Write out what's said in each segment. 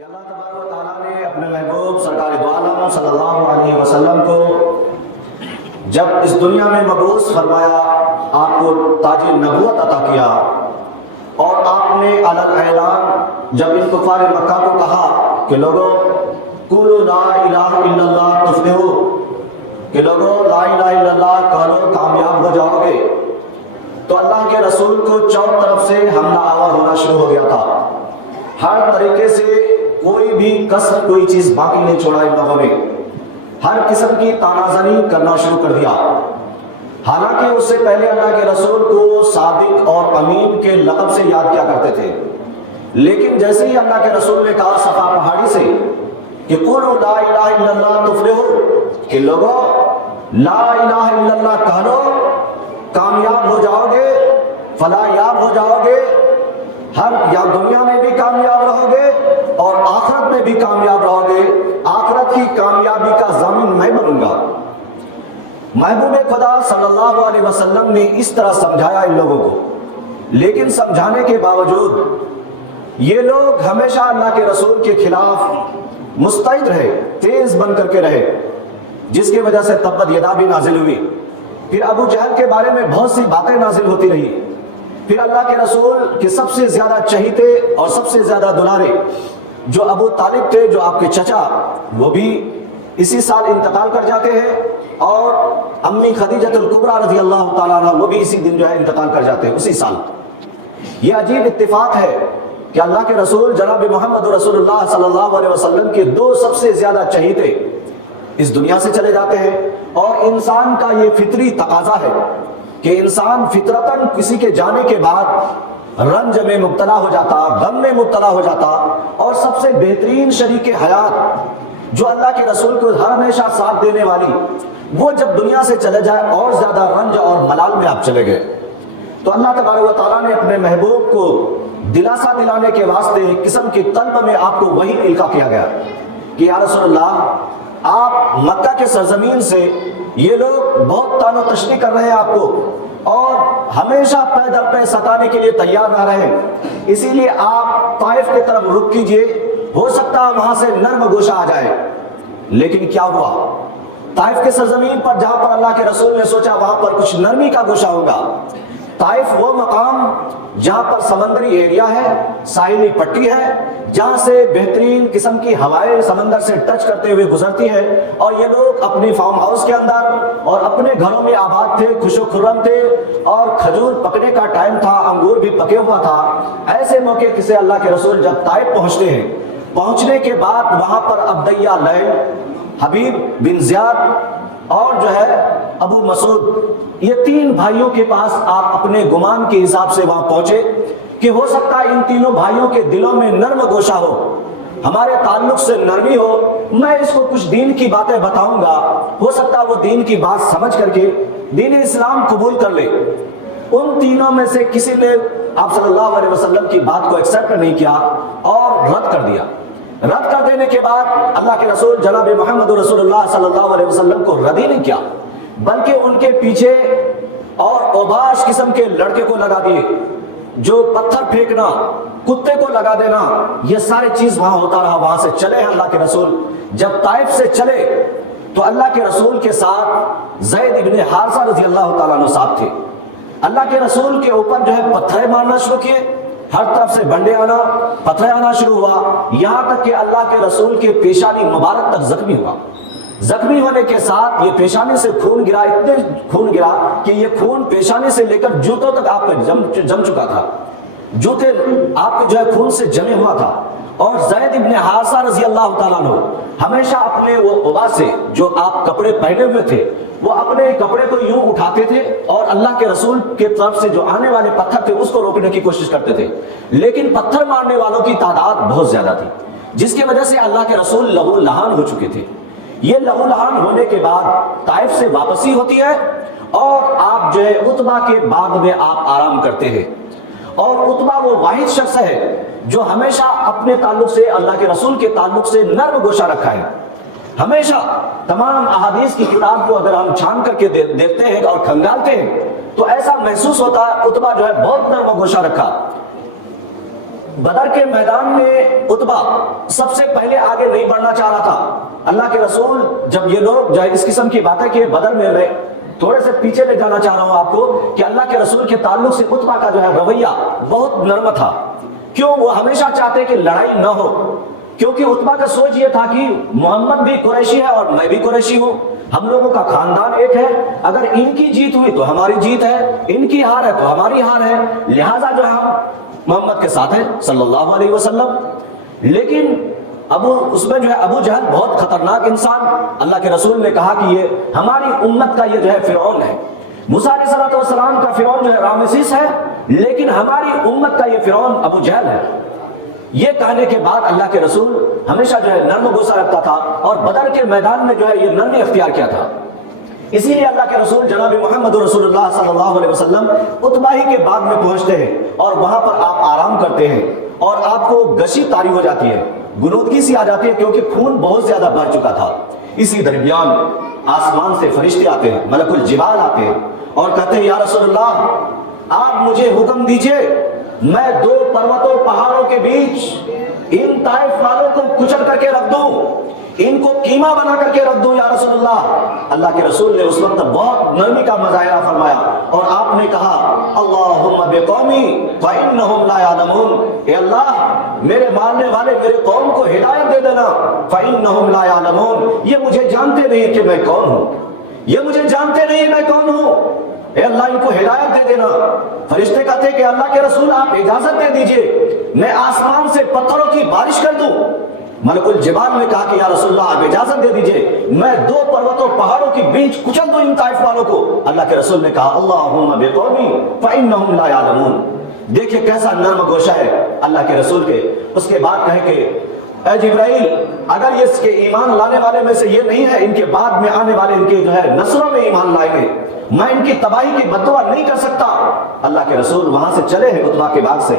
کہ اللہ تبارک و تعالیٰ نے اپنے محبوب سرکار دو عالم صلی اللہ علیہ وسلم کو جب اس دنیا میں مبعوث فرمایا، آپ کو تاج نبوت عطا کیا، اور آپ نے علی اعلان جب ان کفار مکہ کو کہا کہ لوگوں قولوا لا الہ الا اللہ تفلحوا، کہ لوگوں لا الہ الا اللہ کہو کامیاب ہو جاؤ گے، تو اللہ کے رسول کو چاروں طرف سے حملہ آور ہونا شروع ہو گیا تھا۔ ہر طریقے سے کوئی بھی کسر کوئی چیز باقی نہیں چھوڑا ان لوگوں نے، ہر قسم کی تانازنی کرنا شروع کر دیا۔ حالانکہ اس سے پہلے اللہ کے رسول کو صادق اور امین کے لقب سے یاد کیا کرتے تھے، لیکن جیسے ہی اللہ کے رسول نے کہا صفا پہاڑی سے کہ قولوا لا الہ الا اللہ تفلحوا، کہ لوگوں لا الہ الا اللہ کہہ لو کامیاب ہو جاؤ گے، فلاح یاب ہو جاؤ گے، ہر یا دنیا میں بھی کامیاب رہو گے اور آخرت میں بھی کامیاب رہو گے، آخرت کی کامیابی کا ضامن میں بنوں گا۔ محبوب خدا صلی اللہ علیہ وسلم نے اس طرح سمجھایا ان لوگوں کو، لیکن سمجھانے کے باوجود یہ لوگ ہمیشہ اللہ کے رسول کے خلاف مستعد رہے، تیز بن کر کے رہے، جس کی وجہ سے تبت یدا بھی نازل ہوئی، پھر ابو جہل کے بارے میں بہت سی باتیں نازل ہوتی رہی، پھر اللہ کے رسول کے سب سے زیادہ چہیتے اور سب سے زیادہ دلارے جو ابو طالب تھے، جو آپ کے چچا، وہ بھی اسی سال انتقال کر جاتے ہیں، اور امی خدیجہ الکبریٰ رضی اللہ تعالیٰ عنہ وہ بھی اسی دن جو ہے انتقال کر جاتے ہیں، اسی سال۔ یہ عجیب اتفاق ہے کہ اللہ کے رسول جناب محمد رسول اللہ صلی اللہ علیہ وسلم کے دو سب سے زیادہ چہیتے اس دنیا سے چلے جاتے ہیں، اور انسان کا یہ فطری تقاضا ہے کہ انسان فطرتاً کسی کے جانے کے بعد رنج میں مبتلا ہو جاتا، غم میں مبتلا ہو جاتا، اور سب سے بہترین شریک حیات جو اللہ کے رسول کو ہر ہمیشہ ساتھ دینے والی، وہ جب دنیا سے چلے جائے اور زیادہ رنج اور ملال میں آپ چلے گئے۔ تو اللہ تبارک و تعالیٰ نے اپنے محبوب کو دلاسا دلانے کے واسطے ایک قسم کی قلب میں آپ کو وحی القا کیا گیا کہ یا رسول اللہ، آپ مکہ کے سرزمین سے یہ لوگ بہت طعن و تشنیع کر رہے ہیں آپ کو، اور ہمیشہ پے در پے ستانے کے لیے تیار نہ رہے، اسی لیے آپ طائف کی طرف رخ کیجئے، ہو سکتا ہے وہاں سے نرم گوشہ آ جائے۔ لیکن کیا ہوا؟ طائف کے سرزمین پر جہاں پر اللہ کے رسول نے سوچا وہاں پر کچھ نرمی کا گوشہ ہوگا، طائف وہ مقام جہاں پر سمندری ایریا ہے، ساحلی پٹی ہے، جہاں سے بہترین قسم کی ہوائیں سمندر سے ٹچ کرتے ہوئے گزرتی ہے، اور یہ لوگ اپنے فارم ہاؤس کے اندر اور اپنے گھروں میں آباد تھے، خوش و خرم تھے، اور کھجور پکنے کا ٹائم تھا، انگور بھی پکے ہوا تھا۔ ایسے موقع سے اللہ کے رسول جب طائف پہنچتے ہیں، پہنچنے کے بعد وہاں پر عبدیہ لیل، حبیب بن زیاد اور جو ہے ابو مسعود، یہ تین بھائیوں کے پاس آپ اپنے گمان کے حساب سے وہاں پہنچے کہ ہو سکتا ہے ان تینوں بھائیوں کے دلوں میں نرم گوشہ ہو، ہمارے تعلق سے نرمی ہو، میں اس کو کچھ دین کی باتیں بتاؤں گا، ہو سکتا ہے وہ دین کی بات سمجھ کر کے دین اسلام قبول کر لے۔ ان تینوں میں سے کسی نے آپ صلی اللہ علیہ وسلم کی بات کو ایکسیپٹ نہیں کیا اور رد کر دیا۔ رد کر دینے کے بعد اللہ کے رسول جناب محمد رسول اللہ صلی اللہ علیہ وسلم کو رد ہی نہیں کیا، بلکہ ان کے پیچھے اور اوباش قسم کے لڑکے کو لگا دیے، جو پتھر پھینکنا، کتے کو لگا دینا، یہ سارے چیز وہاں ہوتا رہا۔ وہاں سے چلے ہیں اللہ کے رسول، جب طائف سے چلے تو اللہ کے رسول کے ساتھ زید ابن حارثہ رضی اللہ تعالیٰ عنہ صاحب تھے۔ اللہ کے رسول کے اوپر جو ہے پتھریں مارنا شروع کیے، ہر طرف سے بنڈے آنا، پتھریں آنا شروع ہوا، یہاں تک کہ اللہ کے رسول کے پیشانی مبارک تک زخمی ہوا۔ زخمی ہونے کے ساتھ یہ پیشانی سے خون گرا، اتنے خون گرا کہ یہ خون پیشانی سے لے کر جوتوں تک آپ کا جم چکا تھا، جوتے آپ کے جو ہے خون سے جمے ہوا تھا۔ اور زید ابن حارثہ رضی اللہ تعالیٰ عنہ ہمیشہ اپنے وہ قبا سے جو آپ کپڑے پہنے ہوئے تھے، وہ اپنے کپڑے کو یوں اٹھاتے تھے اور اللہ کے رسول کے طرف سے جو آنے والے پتھر تھے اس کو روکنے کی کوشش کرتے تھے، لیکن پتھر مارنے والوں کی تعداد بہت زیادہ تھی، جس کی وجہ سے اللہ کے رسول لہو لہان ہو چکے تھے۔ یہ لہو لہان ہونے کے بعد طائف سے واپسی ہوتی ہے، اور آپ جو ہے عتبہ کے باغ میں آپ آرام کرتے ہیں، اور عتبہ وہ واحد شخص ہے جو ہمیشہ اپنے تعلق سے اللہ کے رسول کے تعلق سے نرم گوشہ رکھا ہے۔ ہمیشہ تمام احادیث کی کتاب کو اگر ہم چھان کر کے دیکھتے ہیں اور کھنگالتے ہیں تو ایسا محسوس ہوتا ہے عتبہ جو ہے بہت نرم گوشہ رکھا۔ بدر کے میدان میں عتبہ سب سے پہلے آگے نہیں بڑھنا چاہ رہا تھا۔ اللہ کے رسول جب یہ لوگ جو ہے اس قسم کی باتیں کہ بدر میں تھوڑے سے پیچھے لے جانا چاہ رہا ہوں آپ کو کہ اللہ کے رسول کے تعلق سے عتبہ کا جو ہے رویہ بہت نرم تھا۔ کیوں؟ وہ ہمیشہ چاہتے کہ لڑائی نہ ہو، کیونکہ عتبہ کا سوچ یہ تھا کہ محمد بھی قریشی ہے اور میں بھی قریشی ہوں، ہم لوگوں کا خاندان ایک ہے، اگر ان کی جیت ہوئی تو ہماری جیت ہے، ان کی ہار ہے تو ہماری ہار ہے، لہٰذا جو ہے ہم محمد کے ساتھ ہیں صلی اللہ علیہ وسلم۔ لیکن اس میں جو ہے ابو جہل بہت خطرناک انسان، اللہ کے رسول نے کہا کہ یہ ہماری امت کا یہ جو ہے فرعون ہے۔ موسیٰ علیہ السلام کا فرعون جو ہے رامسیس ہے، لیکن ہماری امت کا یہ فرعون ابو جہل ہے۔ یہ کہنے کے بعد اللہ کے رسول ہمیشہ جو ہے نرم غصہ رکھتا تھا اور بدر کے میدان میں جو ہے یہ نرمی اختیار کیا تھا۔ اسی لیے اللہ کے رسول جناب محمد رسول اللہ صلی اللہ علیہ وسلم عتبہ ہی کے باغ میں پہنچتے ہیں اور وہاں پر آپ آرام کرتے ہیں اور آپ کو گشی طاری ہو جاتی ہے، گنودگی سی آ جاتی ہے، کیونکہ خون بہت زیادہ بڑھ چکا تھا۔ اسی درمیان آسمان سے فرشتے آتے ہیں، ملک الجبال آتے ہیں اور کہتے ہیں یا رسول اللہ آپ مجھے حکم دیجئے میں 2 پروتوں پہاڑوں کے بیچ ان طائف والوں کو کچل کر کے رکھ دوں، ان کو قیمہ بنا کر کے رکھ دوں یا رسول اللہ۔ اللہ کے رسول نے اس وقت بہت نرمی کا مظاہرہ فرمایا اور آپ نے کہا اللہم بقومی فإنہم لا یعلمون، اے اللہ میرے ماننے والے میرے قوم کو ہدایت دے دینا، فإنہم لا یعلمون، یہ مجھے جانتے نہیں کہ میں کون ہوں، یہ مجھے جانتے نہیں میں کون ہوں، اے اللہ ان کو ہدایت دے دینا۔ فرشتے کہتے ہیں کہ اللہ کے رسول آپ اجازت دے دیجئے میں آسمان سے پتھروں کی بارش کر دوں۔ ملک الجبال نے کہا کہ یا رسول اللہ آپ اجازت دے دیجئے میں 2 پروتوں پہاڑوں کے بیچ کچل دوں ان طائف والوں کو۔ اللہ کے رسول نے کہا اللہم بقومی فإنہم لا یعلمون۔ دیکھیں کیسا نرم گوشہ ہے اللہ کے رسول کے۔ اس کے بعد کہے کہ اے جبرائیل اگر اس کے ایمان لانے والے میں سے یہ نہیں ہے، ان کے بعد میں آنے والے ان کے جو ہے نسلوں میں ایمان لائیں گے، میں ان کی تباہی کی بددعا نہیں کر سکتا۔ اللہ کے رسول وہاں سے چلے ہیں عتبہ کے باغ سے،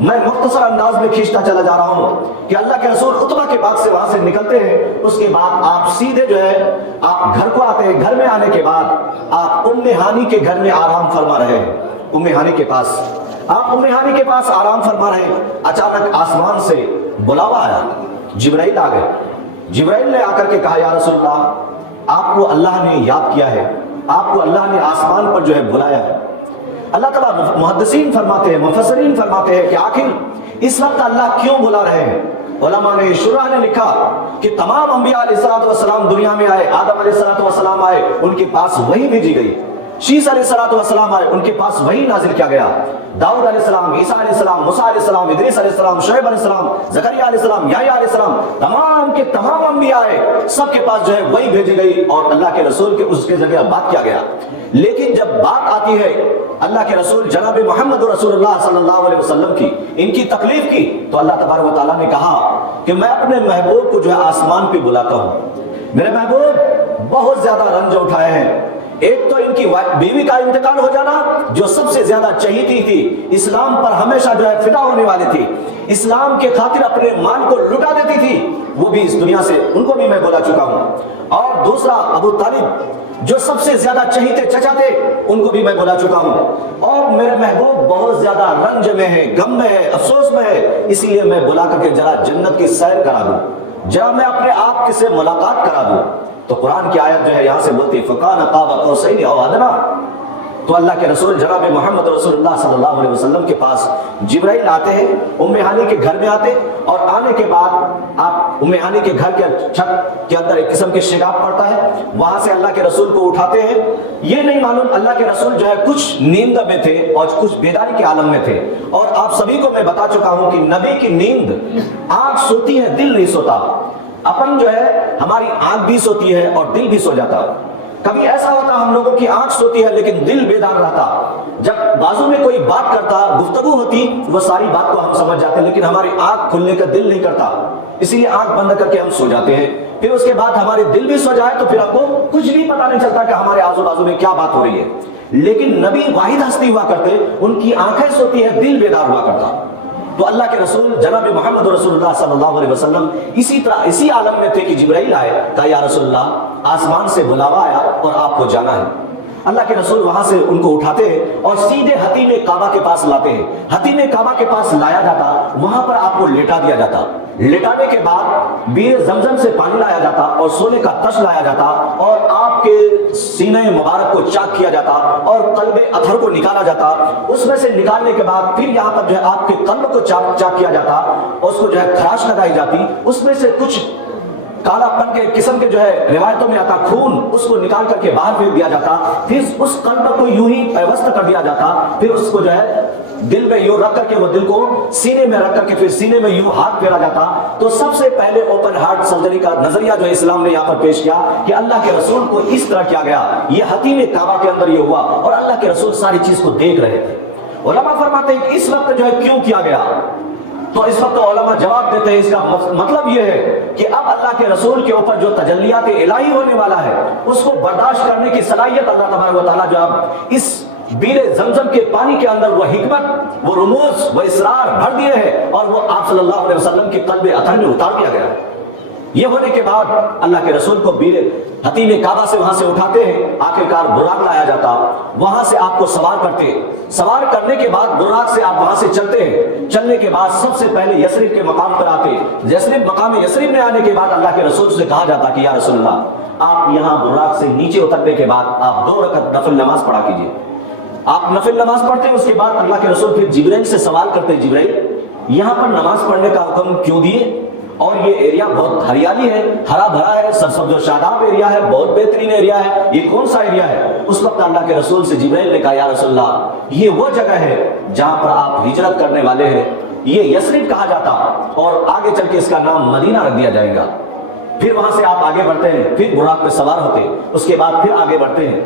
میں مختصر انداز میں کھینچتا چلا جا رہا ہوں کہ اللہ کے رسول عتبہ کے باغ سے وہاں سے نکلتے ہیں۔ اس کے بعد آپ سیدھے جو ہے آپ گھر کو آتے ہیں، گھر میں آنے کے بعد آپ ام ہانی کے گھر میں آرام فرما رہے ہیں، ام ہانی کے پاس آپ ام ہانی کے پاس آرام فرما رہے ہیں۔ اچانک آسمان سے بلاوا آیا، جبرائیل آ گئے۔ جبرائیل نے آ کر کے کہا یا رسول اللہ آپ کو اللہ نے یاد کیا ہے، آپ کو اللہ نے آسمان پر جو ہے بلایا ہے۔ اللہ تعالیٰ محدثین فرماتے ہیں، مفسرین فرماتے ہیں کہ آخر اس وقت اللہ کیوں بلا رہے ہیں؟ علماء نے شرح نے لکھا کہ تمام انبیاء علیہ السلام دنیا میں آئے، آدم علیہ السلام آئے ان کے پاس وحی بھیجی گئی، شیس علیہ السلام آئے ان کے پاس وحی نازل کیا گیا، داؤد علیہ السلام، عیسیٰ علیہ السلام، موسیٰ علیہ السلام، ادریس علیہ السلام، شعیب علیہ السلام، زکریا علیہ السلام، یحییٰ علیہ السلام، تمام کے تمام انبیاء آئے، سب کے پاس جو ہے وحی بھیجی گئی اور اللہ کے رسول کے اس کے جگہ بات کیا گیا۔ لیکن جب بات آتی ہے اللہ کے رسول جناب محمد رسول اللہ صلی اللہ علیہ وسلم کی، ان کی تکلیف کی، تو اللہ تبارک و تعالیٰ نے کہا کہ میں اپنے محبوب کو جو ہے آسمان پہ بلاتا ہوں۔ میرے محبوب بہت زیادہ رنج اٹھائے ہیں، ایک تو ان کی بیوی کا انتقال ہو جانا جو سب سے زیادہ چہیتی تھی، اسلام پر ہمیشہ جو ہے فدا ہونے والی تھی، اسلام کے خاطر اپنے مال کو لٹا دیتی تھی، وہ بھی اس دنیا سے ان کو بھی میں بلا چکا ہوں۔ اور دوسرا ابو طالب جو سب سے زیادہ چہیتے چچا تھے ان کو بھی میں بلا چکا ہوں، اور میرے محبوب بہت زیادہ رنج میں ہے، غم میں ہے، افسوس میں ہے، اسی لیے میں بلا کر کے ذرا جنت کی سیر کرا دوں، ذرا میں اپنے آپ سے ملاقات کرا دوں۔ تو قرآن کی آیت جو ہے یہاں سے بولتی فَقَانَ قَابَ قَوْسَيْنِ أَوْ أَدْنَىٰ۔ تو اللہ کے رسول جناب محمد رسول اللہ صلی اللہ علیہ وسلم کے پاس جبرائیل آتے ہیں، ام ہانی کے گھر میں آتے، اور آنے کے بعد آپ ام ہانی کے گھر کے چھت کے اندر ایک قسم کے شگاف پڑتا ہے، وہاں سے اللہ کے رسول کو اٹھاتے ہیں۔ یہ نہیں معلوم اللہ کے رسول جو ہے کچھ نیند میں تھے اور کچھ بیداری کے عالم میں تھے، اور آپ سبھی کو میں بتا چکا ہوں کہ نبی کی نیند آنکھ سوتی ہے دل نہیں سوتا، اپن جو ہے ہماری آنکھ بھی سوتی ہے اور دل بھی سو جاتا۔ کبھی ایسا ہوتا ہم لوگوں کی آنکھ سوتی ہے لیکن دل بیدار رہتا، جب بازو میں کوئی بات کرتا، گفتگو ہوتی، وہ ساری بات کو ہم سمجھ جاتے، لیکن ہماری آنکھ کھلنے کا دل نہیں کرتا، اسی لیے آنکھ بند کر کے ہم سو جاتے ہیں۔ پھر اس کے بعد ہمارے دل بھی سو جائے تو پھر ہم کو کچھ بھی پتہ نہیں چلتا کہ ہمارے آزو بازو میں کیا بات ہو رہی ہے۔ لیکن نبی واحد ہستی ہوا کرتے، ان کی آنکھیں سوتی ہے، دل بیدار ہوا کرتا۔ تو اللہ کے رسول جناب محمد رسول اللہ صلی اللہ علیہ وسلم اسی طرح اسی عالم میں تھے کہ جبرائیل آئے، کہا یا رسول اللہ آسمان سے بلاوا آیا اور آپ کو جانا ہے۔ اللہ کے رسول وہاں سے ان کو اٹھاتے اور سیدھے حتیم کعبہ کے پاس لاتے ہیں. حتیم کعبہ کے پاس لایا جاتا, وہاں پر آپ کو لٹا دیا جاتا. لٹانے کے بعد بیر زمزم سے پانی لایا جاتا اور سونے کا تش لایا جاتا اور آپ کے سینے مبارک کو چاک کیا جاتا اور قلب اطہر کو نکالا جاتا. اس میں سے نکالنے کے بعد پھر یہاں پر جو ہے آپ کے قلب کو چاک کیا جاتا اور اس کو جو ہے خراش لگائی جاتی. اس میں سے کچھ کالا پن کے قسم کے جو ہے روایتوں میں آتا خون, اس کو نکال کر کے باہر پھینک دیا جاتا. پھر اس قلب کو یوں ہی پیوست کر دیا جاتا. پھر اس کو جو ہے دل میں یوں رکھ کر کے, وہ دل کو سینے میں رکھ کر کے پھر سینے میں یوں ہاتھ پھیرا جاتا. تو سب سے پہلے اوپن ہارٹ سرجری کا نظریہ جو اسلام نے یہاں پر پیش کیا کہ اللہ کے رسول کو اس طرح کیا گیا. یہ حتیم کعبہ کے اندر یہ ہوا اور اللہ کے رسول ساری چیز کو دیکھ رہے تھے. علماء فرماتے ہیں کہ اس وقت جو ہے کیوں کیا گیا, تو اس وقت علماء جواب دیتے ہیں اس کا مطلب یہ ہے کہ اب اللہ کے رسول کے اوپر جو تجلیات الہی ہونے والا ہے اس کو برداشت کرنے کی صلاحیت اللہ تبارک و تعالیٰ جو اب اس بیر زمزم کے پانی کے اندر وہ حکمت, وہ رموز, وہ اسرار بھر دیے ہیں اور وہ آپ صلی اللہ علیہ وسلم کے قلب اطہر میں اتار دیا گیا ہے. یہ ہونے کے بعد اللہ کے رسول کو بیر حتیم کعبہ سے وہاں سے اٹھاتے ہیں. آخرکار براق لایا جاتا, وہاں سے آپ کو سوار کرتے. سوار کرنے کے بعد براق سے آپ وہاں سے چلتے ہیں. چلنے کے بعد سب سے پہلے یثرب کے مقام پر آتے. مقام یثرب میں آنے کے بعد اللہ کے رسول سے کہا جاتا کہ یا رسول اللہ, آپ یہاں براق سے نیچے اترنے کے بعد آپ 2 رکعت نفل نماز پڑھا کیجیے. آپ نفل نماز پڑھتے ہیں. اس کے بعد اللہ کے رسول پھر جبرائیل سے سوال کرتے, جبرائیل یہاں پر نماز پڑھنے کا حکم کیوں دیے؟ اور یہ ایریا بہت ہریالی ہے, ہرا بھرا ہے, سرسبز و شاداب ایریا ہے, بہت بہترین ایریا ہے, یہ کون سا ایریا ہے؟ اس وقت اللہ کے رسول سے جبرائیل نے کہا یا رسول اللہ یہ وہ جگہ ہے جہاں پر آپ ہجرت کرنے والے ہیں, یہ یثرب کہا جاتا اور آگے چل کے اس کا نام مدینہ رکھ دیا جائے گا. پھر وہاں سے آپ آگے بڑھتے ہیں, پھر براق پہ سوار ہوتے, اس کے بعد پھر آگے بڑھتے ہیں.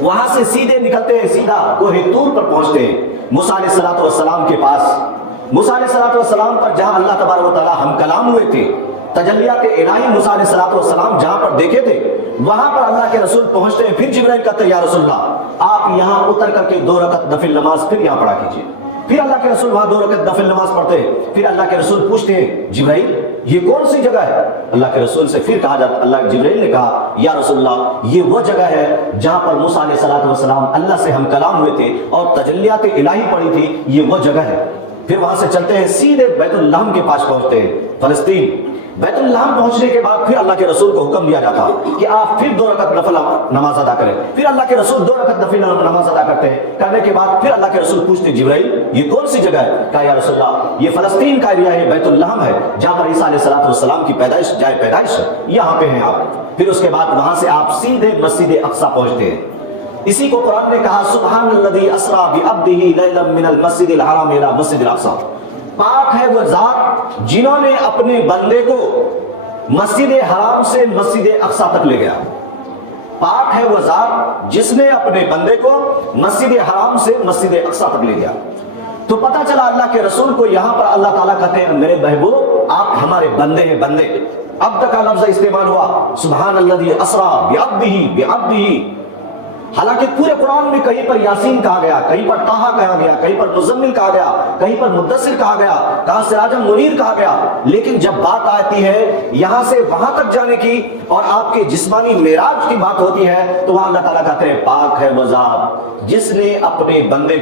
وہاں سے سیدھے نکلتے ہیں, سیدھا کوہ طور پر پہنچتے ہیں موسیٰ علیہ الصلوۃ والسلام کے پاس. موسیٰ علیہ الصلوۃ والسلام پر جہاں اللہ تبارک و تعالیٰ ہم کلام ہوئے تھے, تجلیات الہی موسیٰ علیہ الصلوۃ والسلام جہاں پر دیکھے تھے, وہاں پر اللہ کے رسول پہنچتے ہیں. پھر جبرائیل کہتے ہیں یا رسول اللہ آپ یہاں اتر کر کے 2 رکعت نفل نماز پھر یہاں پڑھا کیجیے. پھر اللہ کے رسول وہاں 2 رکعت نفل نماز پڑھتے ہیں. پھر اللہ کے رسول پوچھتے ہیں جبرائیل یہ کون سی جگہ ہے؟ اللہ کے رسول سے پھر کہا جاتا, اللہ جبرائیل نے کہا یا رسول اللہ یہ وہ جگہ ہے جہاں پر موسیٰ علیہ الصلوۃ والسلام اللہ سے ہم کلام ہوئے تھے اور تجلیات الہی پڑھی تھی, یہ وہ جگہ ہے. پھر وہاں سے چلتے ہیں سیدھے بیت اللحم کے پاس پہنچتے ہیں, فلسطین. بیت اللحم پہنچنے کے بعد پھر اللہ کے رسول کو حکم دیا جاتا کہ آپ پھر 2 رکعت نفل نماز ادا کریں. پھر اللہ کے رسول 2 رکعت نفل نماز ادا کرتے ہیں. کرنے کے بعد پھر اللہ کے رسول پوچھتے جبرائیل یہ کون سی جگہ ہے؟ کہا یا رسول اللہ یہ فلسطین کا ایریا ہے, بیت اللحم ہے جہاں پر عیسیٰ علیہ الصلوۃ والسلام کی پیدائش, جائے پیدائش ہے, یہاں پہ ہیں آپ. پھر اس کے بعد وہاں سے آپ سیدھے مسجد اقصی پہنچتے ہیں. اسی کو قرآن نے کہا سبحان الذی اسری بعبدہ لیلا من المسجد الحرام الی مسجد الاقصی, پاک ہے وہ ذات جنہوں نے اپنے بندے کو مسجد حرام سے مسجد اقصی تک لے گیا. پاک ہے وہ ذات جس نے اپنے بندے کو مسجد حرام سے مسجد اقصی تک لے گیا. تو پتہ چلا اللہ کے رسول کو یہاں پر اللہ تعالیٰ کہتے ہیں میرے محبوب آپ ہمارے بندے ہیں, بندے. عبد کا لفظ استعمال ہوا, سبحان الذی اسری بعبدہ. حالانکہ پورے قرآن میں کہیں پر یاسین کہا گیا, کہیں پر طٰہٰ کہا گیا, کہیں پر مزمل کہا گیا, کہیں پر مدثر کہا گیا, کہاں سراجا منیر کہا گیا. لیکن جب بات آتی ہے یہاں سے وہاں تک جانے کی اور آپ کے جسمانی معراج کی بات ہوتی ہے تو وہاں اللہ تعالیٰ کہتے ہیں پاک ہے وہ ذات جس نے اپنے بندے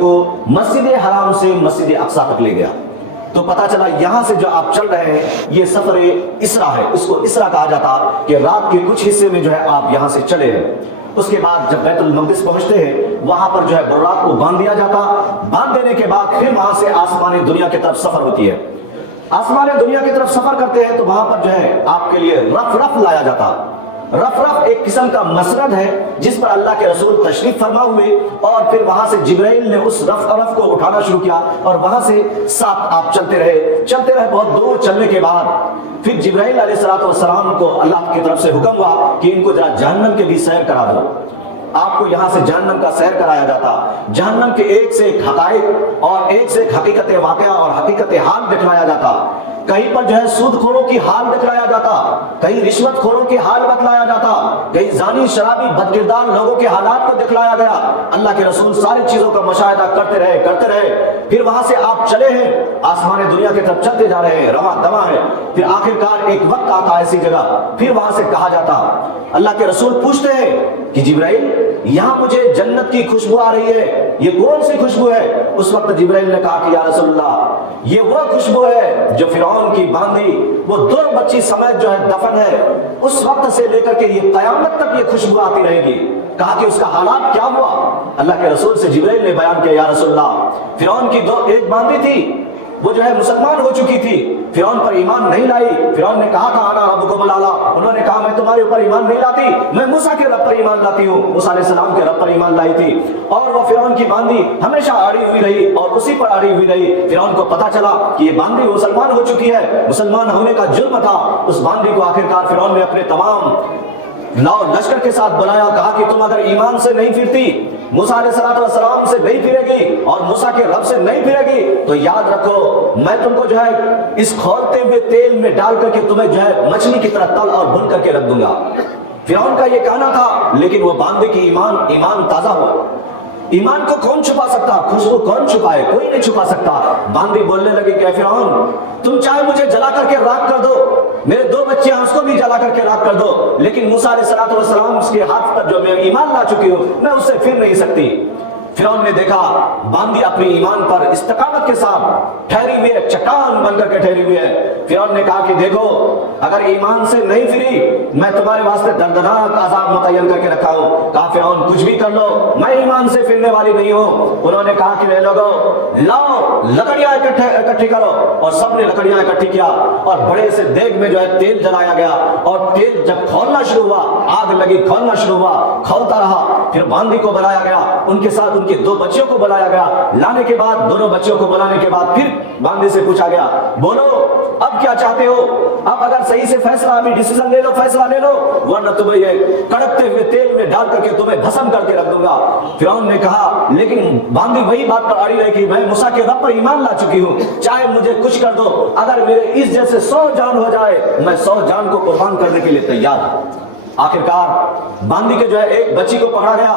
کو مسجد حرام سے مسجد اقصی تک لے گیا. تو پتا چلا یہاں سے جو آپ چل رہے ہیں یہ سفر اسرا ہے, اس کو اسرا کہا جاتا کہ رات کے کچھ حصے میں جو ہے آپ یہاں سے چلے ہیں. اس کے بعد جب بیت المقدس پہنچتے ہیں وہاں پر جو ہے براق کو باندھ دیا جاتا. باندھ دینے کے بعد پھر وہاں سے آسمان دنیا کی طرف سفر ہوتی ہے. آسمان دنیا کی طرف سفر کرتے ہیں تو وہاں پر جو ہے آپ کے لیے رف لایا جاتا. رف ایک قسم کا مسند ہے جس پر اللہ کے رسول تشریف فرما ہوئے اور پھر وہاں سے جبرائیل نے اس رف کو اٹھانا شروع کیا اور وہاں سے ساتھ آپ چلتے رہے. بہت دور چلنے کے بعد پھر جبرائیل علیہ الصلوۃ والسلام کو اللہ کی طرف سے حکم ہوا کہ ان کو ذرا جہنم کے بھی سیر کرا دو. آپ کو یہاں سے جہنم کا سیر کرایا جاتا. جہنم کے ایک سے ایک حقائق اور ایک سے ایک حقیقت واقعہ اور حقیقت حال دکھلایا جاتا. کہیں پر جو ہے سود خوروں کی حال دکھلایا جاتا, کہیں رشوت خوروں کی حال بتلایا جاتا, کہیں زانی شرابی بدکردار لوگوں کے حالات کو دکھلایا گیا. اللہ کے رسول ساری چیزوں کا مشاہدہ کرتے رہے. پھر وہاں سے آپ چلے ہیں, آسمان دنیا کی طرف چلتے جا رہے ہیں, رواں دواں ہے. پھر آخرکار ایک وقت آتا ایسی جگہ، پھر وہاں سے کہا جاتا، اللہ کے رسول پوچھتے ہیں کہ جبرائیل یہاں مجھے جنت کی خوشبو آ رہی ہے، یہ کون سی خوشبو ہے؟ اس وقت جبرائیل نے کہا کہ یا رسول اللہ یہ وہ خوشبو ہے جو فرعون کی باندھی وہ 2 بچی سمیت جو ہے دفن ہے، اس وقت سے لے کر کے یہ قیامت تک یہ خوشبو آتی رہے گی۔ کہا کہ اس کا حالات کیا ہوا؟ اللہ کے رسول سے جبرائیل نے بیان کیا، یا رسول اللہ فرعون کی 1 باندھی تھی، وہ جو ہے مسلمان ہو چکی تھی، فرعون پر ایمان نہیں لائی۔ فرعون نے کہا تھا انا ربکم الاعلی، انہوں نے کہا میں تمہارے اوپر ایمان نہیں لاتی، میں موسیٰ کے رب پر ایمان لاتی ہوں۔ موسیٰ علیہ السلام کے رب پر ایمان لائی تھی، اور وہ فرعون کی باندھی ہمیشہ اڑی ہوئی رہی اور اسی پر اڑی ہوئی رہی۔ فرعون کو پتا چلا کہ یہ باندھی مسلمان ہو چکی ہے، مسلمان ہونے کا جرم تھا۔ اس باندھی کو آخرکار فرعون نے اپنے تمام لشکر کے ساتھ بلایا، کہا کہ تم اگر ایمان سے نہیں پھرتی، موسیٰ علیہ السلام سے نہیں پھرے گی اور موسیٰ کے رب سے نہیں پھرے گی، تو یاد رکھو میں تم کو جو ہے اس کھولتے ہوئے تیل میں ڈال کر کے تمہیں جو ہے مچھلی کی طرح تل اور بھن کر کے رکھ دوں گا۔ فرعون کا یہ کہنا تھا، لیکن وہ باندھے کی ایمان تازہ ہوا۔ ایمان کو کون چھپا سکتا؟ خوشبو کون چھپائے؟ کوئی نہیں چھپا سکتا۔ باندھی بولنے لگی کہ فرعون تم چاہے مجھے جلا کر کے راکھ کر دو، میرے 2 بچیاں اس کو بھی جلا کر کے راکھ کر دو، لیکن موسیٰ علیہ السلام کے ہاتھ پر جو میں ایمان لا چکی ہوں میں اس سے پھر نہیں سکتی۔ فرعون نے دیکھا باندھی اپنی ایمان پر استقامت کے ساتھ ٹھہری ہوئی ہے، چٹان بن کر کے ٹھہری ہوئی ہے۔ فرعون نے کہا کہ دیکھو اگر ایمان سے نہیں پھری میں تمہارے واسطے دردناک عذاب متعین کر کے رکھا ہوں۔ کہا فرعون کچھ بھی کر لو میں ایمان سے پھرنے والی نہیں ہوں۔ انہوں نے کہا کہ لوگوں لاؤ لکڑیاں اکٹھی کرو، اور سب نے لکڑیاں اکٹھی کیا اور بڑے سے دیگ میں جو ہے تیل جلایا گیا، اور تیل جب کھولنا شروع ہوا آگ لگی، کھولنا شروع ہوا، کھولتا رہا۔ پھر باندھی کو بلایا گیا، ان کے ساتھ ان کے 2 بچیوں کو بلایا گیا۔ لانے کے بعد دونوں بچیوں کو بلانے کے بعد پھر باندھی سے پوچھا گیا بولو اب کیا چاہتے ہو؟ اب اگر صحیح سے فیصلہ ابھی ڈیسیژن لے لو، فیصلہ لے لو، ورنہ تمہیں یہ کڑکتے ہوئے تیل میں ڈال کر کے تمہیں بھسم کر کے رکھ دوں گا۔ فرعون نے کہا لیکن باندھی وہی بات پر اڑی رہی کہ میں موسیٰ کے رب پر ایمان لا چکی ہوں، چاہے مجھے کچھ کر دو، اگر میرے اس جیسے 100 جان ہو جائے میں 100 جان کو قربان کرنے کے لیے تیار ہوں۔ آخرکار باندھی کے جو ہے ایک بچی کو پکڑا گیا،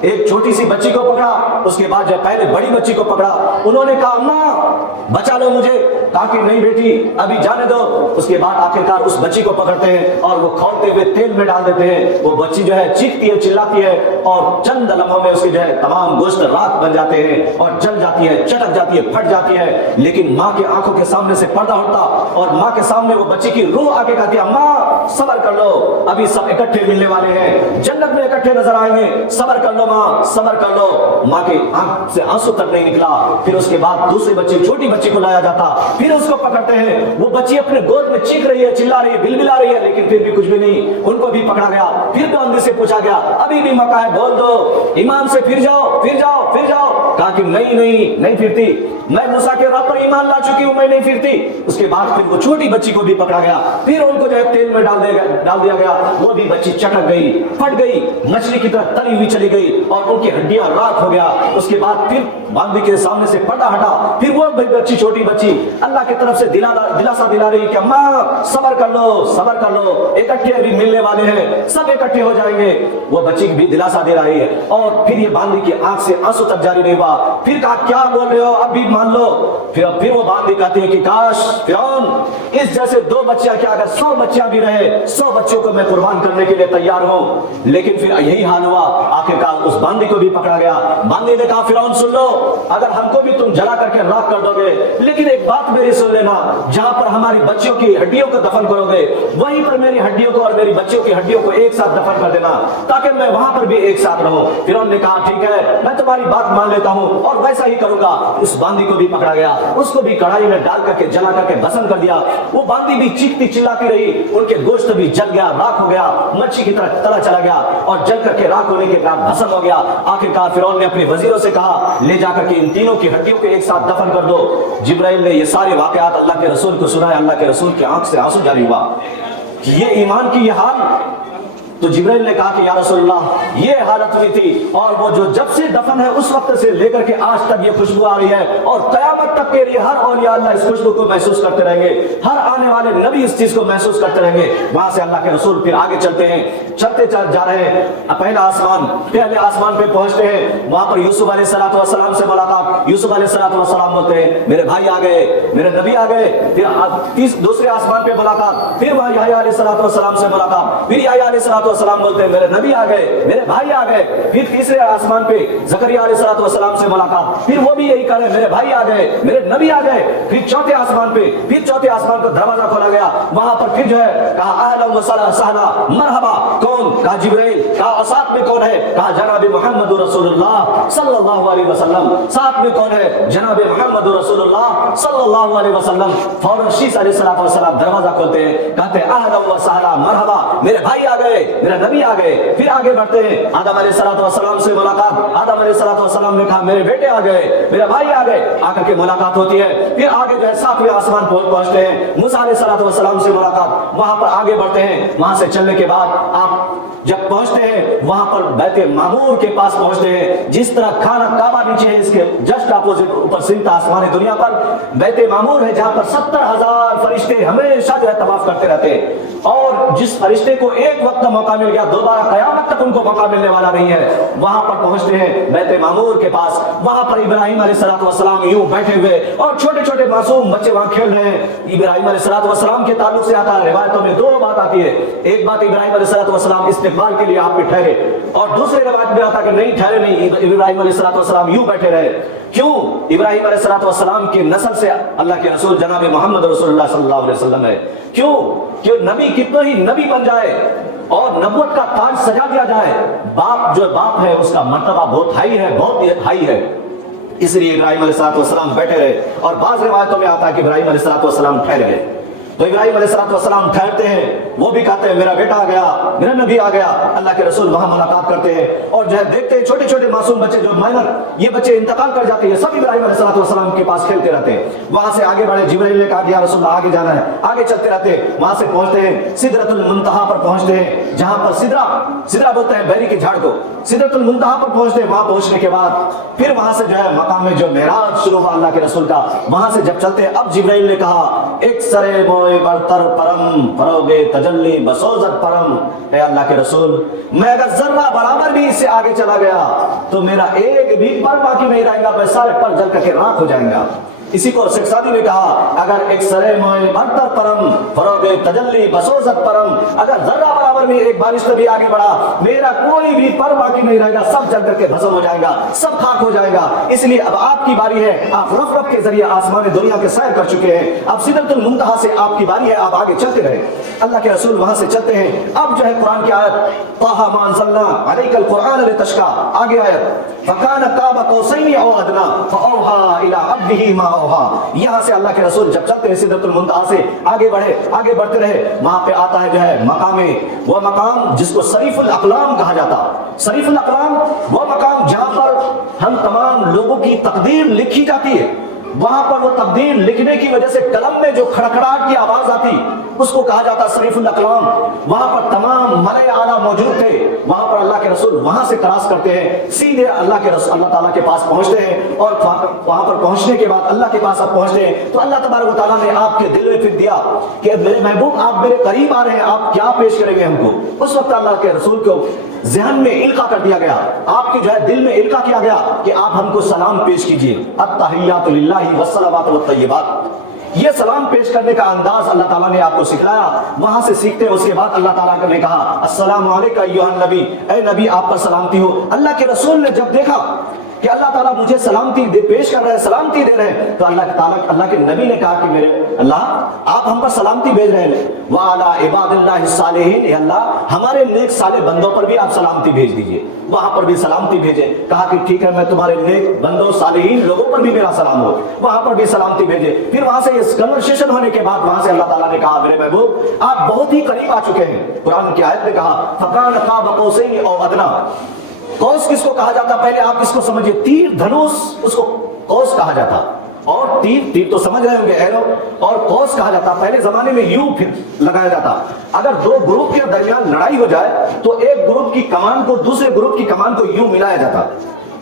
ایک چھوٹی سی بچی کو پکڑا، اس کے بعد جو ہے پہلے بڑی بچی کو پکڑا۔ انہوں نے کہا اماں بچا لو مجھے، کہا کہ نہیں بیٹی ابھی جانے دو۔ اس کے بعد آخرکار اس بچی کو پکڑتے ہیں اور وہ کھولتے ہوئے تیل میں ڈال دیتے ہیں۔ وہ بچی جو ہے چیختی ہے، چلاتی ہے، اور چند لمحوں میں اس کے جو ہے تمام گوشت راکھ بن جاتے ہیں اور جل جاتی ہے، چٹک جاتی ہے، پھٹ جاتی ہے۔ لیکن ماں کے آنکھوں کے سامنے سے پردہ ہٹتا اور ماں کے سامنے وہ بچی کی روح آ کے کہتی ہے اماں صبر کر لو، ابھی سب اکٹھے ملنے والے ہیں، جنت میں اکٹھے نظر آئیں گے، صبر کر لو ماں، صبر کر لو۔ ماں کے آنکھ سے آنسو تک نہیں نکلا۔ پھر اس کے بعد دوسری بچی چھوٹی بچی کو لایا جاتا، پھر اس کو پکڑتے ہیں، وہ بچی اپنے گود میں چیخ رہی ہے، چلا رہی ہے، بلبلا رہی ہے، لیکن پھر بھی کچھ بھی نہیں۔ ان کو بھی پکڑا گیا، پھر باندھی سے پوچھا گیا ابھی بھی موقع ہے، بول دو ایمان سے پھر جاؤ پھر جاؤ پھر جاؤ۔ کہا کہ نہیں پھرتی، میں موسیٰ کے رب پر ایمان لا چکی ہوں، میں نہیں پھرتی۔ اس کے بعد پھر وہ چھوٹی بچی کو بھی پکڑا گیا، پھر ان کو جو ہے تیل میں ڈال دیا گیا، وہ بھی بچی چٹک گئی، پھٹ گئی، مچھلی کی طرح تلی ہوئی چلی گئی اور ان کی ہڈیاں راکھ ہو گیا۔ اس کے بعد پھر باندھی کے سامنے سے پردہ ہٹا، پھر وہ بچی چھوٹی بچی اللہ کی طرف سے دلاسا دلا رہی کہ اماں صبر کر لو صبر کر لو، اکٹھے ابھی ملنے والے ہیں، سب اکٹھے ہو جائیں گے۔ وہ بچی بھی دلاسا دے رہی ہے، اور پھر یہ باندھی کی آنکھ سے آنسو تک جاری نہیں ہوا۔ پھر کہا کیا بول رہے ہو، اب بھی مان لو۔ پھر وہ باندھی کہتی ہے کہ کاش فرعون اس جیسے 2 بچیاں، کیا اگر 100 بچیاں بھی رہے، 100 بچوں کو میں قربان کرنے کے لیے تیار ہوں۔ لیکن پھر یہی حال ہوا، آخرکار اس باندھی کو بھی پکڑا گیا۔ باندھی نے کہا فرعون سن لو، اگر ہم کو بھی تم جلا کر کے راکھ کر دو گے، لیکن ایک بات میری سن لینا، جہاں پر ہماری بچیوں کی ہڈیوں کو دفن کرو گے وہیں پر میری ہڈیوں کو اور میری بچیوں کی ہڈیوں کو ایک ساتھ دفن کر دینا، تاکہ میں وہاں پر بھی ایک ساتھ رہوں۔ فرعون نے کہا ٹھیک ہے میں تمہاری بات مان لیتا ہوں اور ویسا ہی کروں گا۔ اس باندھی کو بھی پکڑا گیا، اس کو بھی کڑھائی میں ڈال کر کے جلا کر کے بھسم کر دیا۔ وہ باندھی بھی چیختی چلاتی رہی، ان کے گوشت بھی جل گیا، راکھ ہو گیا، مچھی کی طرح تلا چلا گیا اور جل کر کے راکھ ہونے کے بعد بھسم ہو گیا۔ آخرکار فرعون نے اپنے وزیروں سے کہا لے جا کر کے ان تینوں کی ہڈیوں کو ایک ساتھ دفن کر دو۔ جبرائیل نے یہ سارے واقعات اللہ کے رسول کو سنایا۔ اللہ کے رسول کی آنکھ سے آنسو جاری ہوا کہ یہ ایمان کی یہ حال، تو جبرائیل نے کہا کہ یا رسول اللہ یہ حالت ہوئی تھی، اور وہ جو جب سے دفن ہے اس وقت سے لے کر کے آج تک یہ خوشبو آ رہی ہے، اور قیامت تک کے لیے ہر اولیاء اللہ اس خوشبو کو محسوس کرتے رہیں گے، ہر آنے والے نبی اس چیز کو محسوس کرتے رہیں گے۔ وہاں سے اللہ کے رسول پھر آگے چلتے ہیں، چلتے جا رہے ہیں، پہلے آسمان پہ پہنچتے ہیں، وہاں پر یوسف علیہ السلام سے ملاقات۔ یوسف علیہ السلام بولتے ہیں میرے بھائی آ گئے، میرے نبی آ گئے۔ پھر دوسرے آسمان پہ ملاقات، پھر وہاں یحییٰ علیہ السلام سے ملاقات، پھر یحییٰ علیہ السلام بولتے ہیں میرے نبی آ گئے، میرے بھائی آ گئے۔ پھر تیسرے آسمان پہ زکریا علیہ السلام سے ملاقات، پھر وہ بھی یہی کہہ رہے میرے بھائی آ گئے، میرے نبی آ گئے۔ پھر چوتھے آسمان کو دروازہ کھولا گیا، وہاں پر پھر جو ہے کہا اہلا و سہلا مرحبا، کون؟ کہا جبرائیل۔ کہا ساتھ میں کون ہے؟ کہا جناب محمد رسول اللہ صلی اللہ علیہ وسلم۔ ساتھ میں کون ہے؟ جناب محمد رسول اللہ صلی اللہ علیہ وسلم۔ فوراً شیس علیہ السلام دروازہ کھولتے ہیں، کہتے ہیں اہلا و سہلا مرحبا، میرے بھائی آ گئے، میرے نبی آ گئے۔ پھر آگے بڑھتے ہیں، آدم علیہ السلام سے ملاقات، آدم علیہ السلام نے کہا میرے بیٹے آ گئے، میرے بھائی آ گئے، آ کر کے ملاقات ہوتی ہے۔ پھر آگے جو ہے ساتویں آسمان پہنچتے ہیں، موسیٰ علیہ السلام سے ملاقات، وہاں پر آگے بڑھتے ہیں۔ وہاں سے چلنے کے بعد آپ جب پہنچتے ہیں وہاں پر بیت معمور کے پاس پہنچتے ہیں، جس طرح خانہ کعبہ نیچے ہے، اس کے جسٹ اپوزٹ اوپر سمت آسمان دنیا پر بیت معمور ہے، جہاں پر 70,000 فرشتے ہمیشہ جو ہے طواف کرتے رہتے ہیں، اور جس فرشتے کو ایک وقت موقع مل گیا دوبارہ قیامت تک ان کو موقع ملنے والا نہیں ہے۔ وہاں پر پہنچتے ہیں بیت معمور کے پاس، وہاں پر ابراہیم علیہ السلام یوں بیٹھے ہوئے اور چھوٹے چھوٹے معصوم بچے وہاں کھیل رہے ہیں۔ ابراہیم علیہ السلام کے تعلق سے آتا ہے، روایتوں میں دو بات آتی ہے، ایک بات ابراہیم علیہ السلام استقبال کے لیے آپ پہ ٹھہرے، اور دوسرے روایت میں آتا کہ نہیں ٹھہرے نہیں، ابراہیم علیہ السلام یوں بیٹھے رہے۔ کیوں؟ ابراہیم علیہ السلام کی نسل سے اللہ کے رسول جناب محمد رسول اللہ صلی اللہ علیہ وسلم ہے۔ کیوں؟ کہ نبی کتنا ہی نبی بن جائے اور نبوت کا تاج سجا دیا جائے، باپ جو باپ ہے اس کا مرتبہ بہت ہائی ہے، بہت ہائی ہے، اس لیے ابراہیم علیہ السلام بیٹھے رہے۔ اور بعض روایتوں میں آتا ہے کہ ابراہیم علیہ السلام ٹھہرے رہے، تو ابراہیم علیہ السلام ٹھہرتے ہیں، وہ بھی کہتے ہیں میرا بیٹا آ گیا، میرا نبی آ گیا۔ اللہ کے رسول وہاں ملاقات کرتے ہیں، اور جو ہے دیکھتے ہیں چھوٹے چھوٹے معصوم بچے جو مائنر، یہ بچے انتقال کر جاتے ہیں، سب ابراہیم علیہ السلام کے پاس کھیلتے رہتے ہیں۔ وہاں سے آگے بڑھے، جبرائیل نے کہا کہ یا رسول اللہ آگے جانا ہے، آگے چلتے رہتے ہیں۔ وہاں سے پہنچتے ہیں سدرۃ المنتہا پر پہنچتے ہیں، جہاں پر سدرہ بولتے ہیں بیری کے جھاڑ کو، سدرۃ المنتہا پر پہنچتے ہیں۔ وہاں پہنچنے کے بعد پھر وہاں سے جو ہے مقام جو معراج شروع ہوا اللہ کے رسول کا، وہاں سے جب چلتے ہیں اب جبرائیل نے کہا ایک سرے موئے برتر پرم پروگے تجلی بسوزت پرم، اے اللہ کے رسول میں اگر ذرہ برابر بھی اس سے آگے چلا گیا تو میرا ایک بھی پر باقی نہیں رہے گا، میں سارے پر جل کر کے راکھ ہو جائیں گا۔ اسی کو شیخ سعدی نے کہا اگر ایک سرے موئے برتر پرم فروغ تجلی بسوزت پرم، اگر ذرہ برابر بھی ایک بارش سے بھی آگے بڑھا میرا کوئی بھی پر باقی نہیں رہے گا، سب جل کر کے بھسم ہو جائے گا، سب خاک ہو جائے گا۔ اس لیے اب آپ کی باری ہے، آپ رف کے ذریعے آسمان دنیا کے سیر کر چکے ہیں، اب سدرۃ المنتہا سے آپ کی باری ہے، آپ آگے چلتے رہے۔ اللہ کے رسول وہاں سے چلتے ہیں۔ اب جو ہے قرآن کی آیت طٰہٰ مَا أَنزَلْنَا عَلَيْكَ الْقُرْآنَ لِتَشْقَىٰ، آگے آیت فَكَانَ قَابَ قَوْسَيْنِ أَوْ أَدْنَىٰ فَأَوْحَىٰ إِلَىٰ عَبْدِهِ مَا أَوْحَىٰ۔ یہاں سے اللہ کے رسول جب چلتے ہیں سدرۃ المنتہا سے آگے بڑھتے رہے، وہاں پہ آتا ہے جو ہے مقام، وہ مقام جس کو صریف الاقلام کہا جاتا۔ صریف الاقلام وہ مقام جہاں پر ہم تمام لوگوں کی تقدیر لکھی جاتی ہے، وہاں پر وہ تقدیر لکھنے کی وجہ سے قلم میں جو کھڑکھڑاہٹ کی آواز آتی اس کو کہا جاتا صریف الاقلام۔ وہاں پر تمام ملائے اعلیٰ موجود تھے، وہاں پر اللہ کے رسول وہاں سے کراس کرتے ہیں، سیدھے اللہ کے رسول اللہ تعالیٰ کے پاس پہنچتے ہیں، اور وہاں پر پہنچنے کے بعد اللہ کے پاس آپ پہنچتے ہیں تو اللہ تبارک و تعالیٰ نے آپ کے دل میں پھر دیا کہ میرے محبوب آپ میرے قریب آ رہے ہیں، آپ کیا پیش کریں گے ہم کو۔ اس وقت اللہ کے رسول کو ذہن میں القاء کر دیا گیا، آپ کے جو ہے دل میں القاء کیا گیا کہ آپ ہم کو سلام پیش کیجئے، التحیات للہ والصلوات والطیبات۔ یہ سلام پیش کرنے کا انداز اللہ تعالیٰ نے آپ کو سکھلایا، وہاں سے سیکھتے اس کے بعد اللہ تعالیٰ نے کہا السلام علیکم ایھا النبی، اے نبی آپ پر سلامتی ہو۔ اللہ کے رسول نے جب دیکھا کہ اللہ تعالیٰ مجھے سلامتی پیش کر رہے ہیں، سلامتی دے رہے ہیں، تو اللہ کے نبی نے کہا کہ میرے اللہ آپ ہم پر سلامتی بھیج رہے ہیں، وَعَلَىٰ عِبَادِ اللَّهِ الصَّالِحِينَ، اے اللہ ہمارے نیک صالح بندوں پر بھی آپ سلامتی بھیج دیجئے، وہاں پر بھی سلامتی بھیجے۔ کہا کہ ٹھیک ہے میں تمہارے نیک بندوں صالحین لوگوں پر بھی میرا سلام ہو، وہاں پر بھی سلامتی بھیجے۔ پھر وہاں سے اس کنورسیشن ہونے کے بعد وہاں سے اللہ تعالیٰ نے کہا میرے محبوب آپ بہت ہی قریب آ چکے ہیں۔ قرآن کی آیت نے کہا فَكَانَ قَابَ قَوْسَيْنِ أَوْ أَدْنَىٰ۔ قوس کس کو کہا جاتا؟ پہلے آپ اس کو سمجھیے، تیر دھنوس اس کو قوس کہا جاتا، اور تیر تو سمجھ رہے ہوں گے، ایرو اور قوس کہا جاتا، پہلے زمانے میں یوں پھر لگایا جاتا۔ اگر دو گروپ کے درمیان لڑائی ہو جائے تو ایک گروپ کی کمان کو دوسرے گروپ کی کمان کو یوں ملایا جاتا،